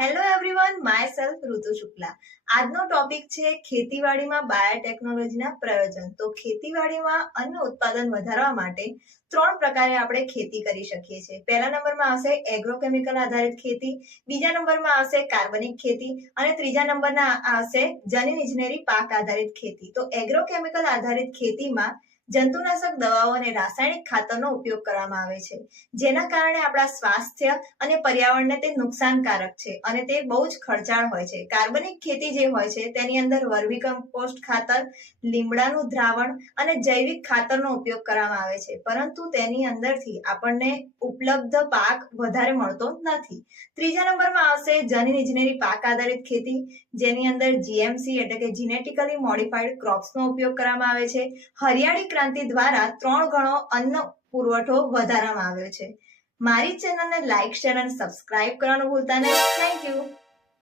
Hello everyone, my self ઋતુ શુક્લા. આજનો topic છે ખેતીવાડીમાં બાયોટેકનોલોજીના પ્રયોજન. તો ખેતીવાડીમાં અન્ન ઉત્પાદન વધારવા માટે 3 પ્રકારે આપણે ખેતી કરી શકીએ છીએ. પહેલા નંબરમાં આવશે એગ્રોકેમિકલ આધારિત ખેતી, બીજા નંબરમાં આવશે કાર્બનિક ખેતી અને ત્રીજા નંબરના આવશે જનીન ઇજનેરી પાક આધારિત ખેતી. તો એગ્રોકેમિકલ આધારિત ખેતીમાં જંતુનાશક દવાઓ અને રાસાયણિક ખાતરનો ઉપયોગ કરવામાં આવે છે, જેના કારણે આપણા સ્વાસ્થ્ય અને પર્યાવરણને તે નુકસાનકારક છે અને તે બહુ જ ખર્ચાળ હોય છે. કાર્બનિક ખેતી જે હોય છે તેની અંદર વર્મી કમ્પોસ્ટ ખાતર, લીમડાનું દ્રાવણ અને જૈવિક ખાતરનો ઉપયોગ કરવામાં આવે છે, પરંતુ તેની અંદરથી આપણને ઉપલબ્ધ પાક વધારે મળતો નથી. ત્રીજા નંબરમાં આવશે જનીન ઇજનેરી પાક આધારિત ખેતી, જેની અંદર જીએમસી એટલે કે જીનેટિકલી મોડિફાઈડ ક્રોપ્સનો ઉપયોગ કરવામાં આવે છે. હરિયાળી ક્રાંતિ દ્વારા 3 ગણો અન્ન પુરવઠો વધારવામાં આવ્યો છે. મારી ચેનલને લાઈક, શેર અને સબસ્ક્રાઇબ કરવાનું ભૂલતા નહીં.